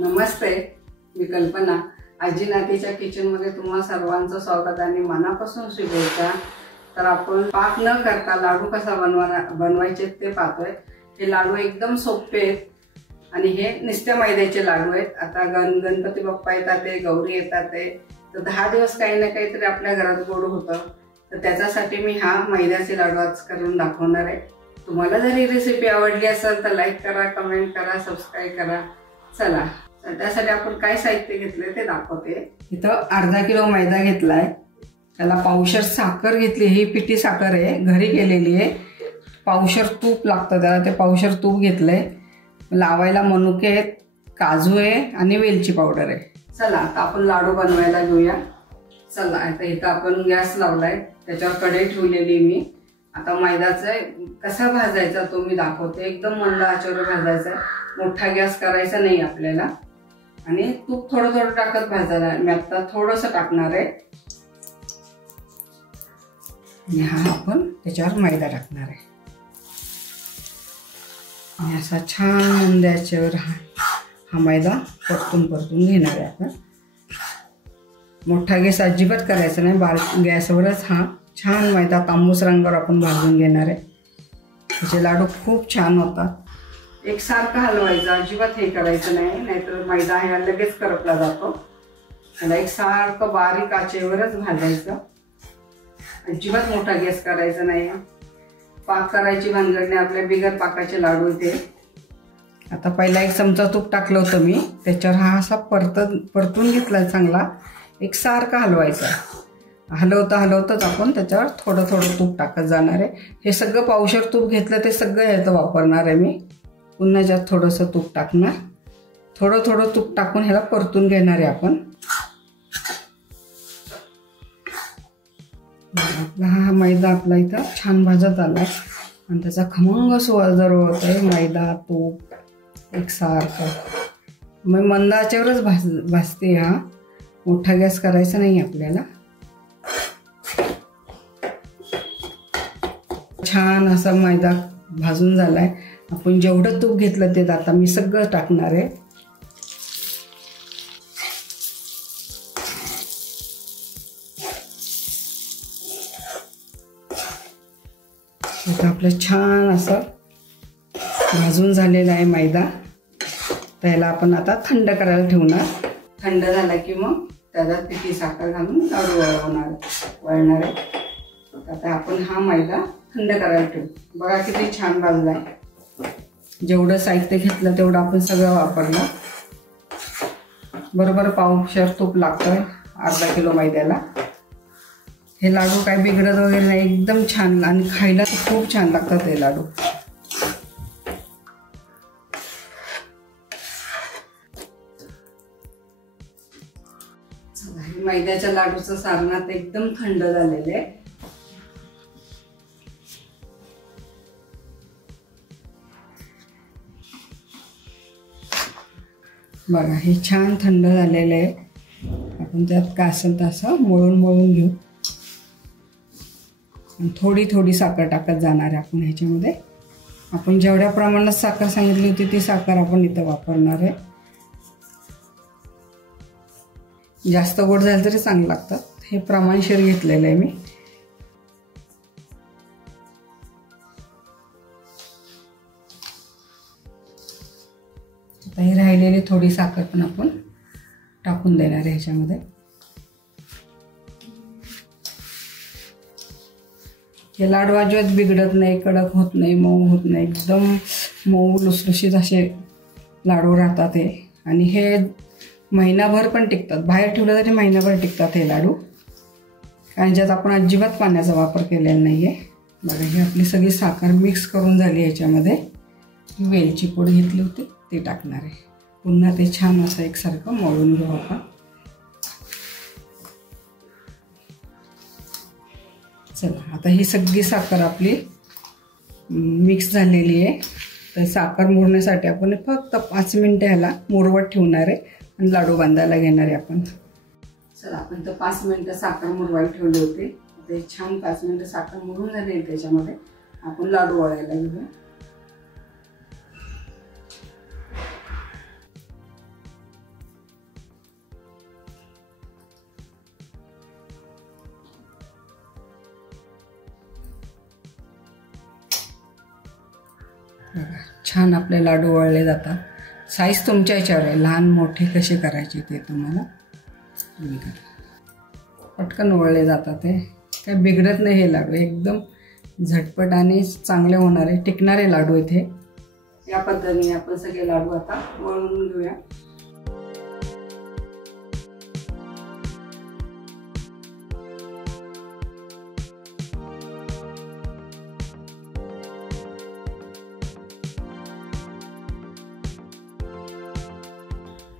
नमस्ते, मी कल्पना. आजी नातीच्या किचन मध्ये तुम्हा सर्वांचं स्वागत आणि मनापासून शुभेच्छा. तर आपण पाक न करता लाडू कसा बनवायचे ते पाहतोय. हे लाडू एकदम सोपे आहेत आणि हे नुसत्या मैद्याचे लाडू आहेत. आता गणपती बाप्पा येतात, ते गौरी येतात, ते तर 10 दिवस काही ना काहीतरी आपल्या घरात गोड होतं. तर त्याच्यासाठी मी हा मैद्याचे लाडू आज करून दाखवणार आहे. तुम्हाला जर ही रेसिपी आवडली असेल तर लाईक करा, कमेंट करा, सबस्क्राईब करा. चला, त्यासाठी आपण काय साहित्य घेतले ते दाखवते. इथं अर्धा किलो मैदा घेतलाय, त्याला पावशर साखर घेतली. ही पिठी साखर आहे, घरी केलेली आहे. पावशर तूप लागतं त्याला, ते पावशर तूप घेतलंय. लावायला मनुके आहेत, काजू आहे आणि वेलची पावडर आहे. चला आता आपण लाडू बनवायला घेऊया. चला आता इथं आपण गॅस लावलाय, त्याच्यावर कढई ठेवलेली मी. आता मैदाचा कसा भाजायचा तो मी दाखवते. एकदम मंद आचेवर भाजायचा, मोठा गॅस करायचा नाही आपल्याला. आणि तूप थोडं थोडं टाकत भाजायला. मी आता थोडंसं टाकणार आहे आणि हा आपण त्याच्यावर मैदा टाकणार आहे आणि असा छान मंद आचेवर हा मैदा परतून घेणार आहे आपण. मोठा गॅस अजिबात करायचा नाही, बारीक गॅसवरच हा छान मैदा तांबूस रंगावर आपण भाजून घेणार आहे. त्याचे लाडू खूप छान होतात. एकसारखं हलवायचं, अजिबात हे करायचं नाही, नाहीतर मैदा हा लगेच करपला जातो. त्याला एकसारखं बारीक आचेवरच भाजायचं, अजिबात मोठा गॅस करायचा नाही. पाक करायची भानगड नाही, आपल्या बिगर पाकाचे लाडू इथे. आता पहिला 1 चमचा तूप टाकलं होतं मी, त्याच्यावर हा असा परतून घेतला चांगला. एकसारखा हलवायचा. हलवताच आपण त्याच्यावर थोडं थोडं तूप टाकत जाणार आहे. हे सगळं पावशर तूप घेतलं ते सगळं ह्याचं वापरणार आहे मी. पुन्हा ज्यात थोडंसं तूप टाकणार, थोडं तूप टाकून ह्याला परतून घेणार आहे आपण. हा मैदा आपला इथं छान भाजत आलाय आणि त्याचा खमंग सुवास जर होत आहे. मैदा तूप एकसारखं मग मंद आचेवरच भाजते. हा मोठा गॅस करायचा नाही आपल्याला. छान असा मैदा भाजून झालाय. आपण जेवढं तूप घेतलं ते आता मी सगळं टाकणार आहे. आता आपलं छान असं भाजून झालेला आहे मैदा. त्याला आपण आता थंड करायला ठेवणार. थंड झाला की मग त्याच्यात पिठी साखर घालून लाडू वळणार आहे. आता आपण हा मैदा थंड करायला ठेवू. बघा किती छान भाजलाय. जेवढं साहित्य घेतलं तेवढं आपण सगळं वापरलं. बरोबर पावशर तूप लागतंय अर्धा किलो मैद्याला. हे लाडू काय बिघडत वगैरे नाही, एकदम छान आणि खायला खूप छान लागतात हे लाडू. मैद्याच्या लाडूचं सारण आता एकदम थंड झालेलं आहे. बघा हे छान थंड झालेलं आहे. आपण त्यात काय असेल तसं मळून घेऊ आणि थोडी साखर टाकत जाणार आहे आपण ह्याच्यामध्ये. आपण जेवढ्या प्रमाणात साखर सांगितली होती ती साखर आपण इथं वापरणार आहे. जास्त गोड झालं तरी चांगलं लागतं. हे प्रमाणशीर घेतलेलं आहे मी. आता ही राहिलेली थोडी साखर पण आपण टाकून देणार आहे ह्याच्यामध्ये. हे लाडू अजिबात बिघडत नाही, कडक होत नाही, मऊ होत नाही. एकदम मऊ लुसलुशीत असे लाडू राहतात हे. आणि हे महिनाभर पण टिकतात. बाहेर ठेवलं तरी महिनाभर टिकतात हे लाडू, कारण ज्यात आपण अजिबात पाण्याचा वापर केलेला नाही आहे. बघा ही आपली सगळी साखर मिक्स करून झाली. ह्याच्यामध्ये वेलची पूड घेतली होती ते टाकणार आहे. पुन्हा ते छान असं एकसारखं मळून घेऊ आपण. चला आता ही सगळी साखर आपली मिक्स झालेली आहे. तर साखर मुरण्यासाठी आपण फक्त 5 मिनिटं ह्याला मुरवत ठेवणार आहे आणि लाडू बांधायला घेणार आहे आपण. चला आपण तर 5 मिनिटं साखर मुरवायला ठेवले होते. ते छान 5 मिनिटं साखर मुरून झाली. त्याच्यामध्ये आपण लाडू वळायला घेऊया. छान आपले लाडू वळले जातात. साईज तुमच्या ह्याच्यावर आहे, लहान मोठे कसे करायचे ते तुम्हाला पटकन वळले जातात. ते काही बिघडत नाही. हे लाडू एकदम झटपट आणि चांगले होणारे टिकणारे लाडू इथे. या पद्धतीने आपण सगळे लाडू आता वळून घेऊया.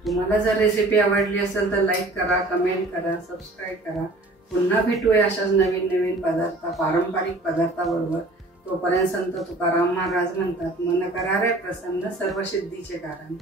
तुम्हाला जर रेसिपी आवडली असेल तर लाईक करा, कमेंट करा, सबस्क्राईब करा. पुन्हा भेटूया अशाच नवीन नवीन पारंपरिक पदार्थाबरोबर. तोपर्यंत संत तुकाराम महाराज म्हणतात, मन करा रे प्रसन्न सर्व सिद्धीचे कारण.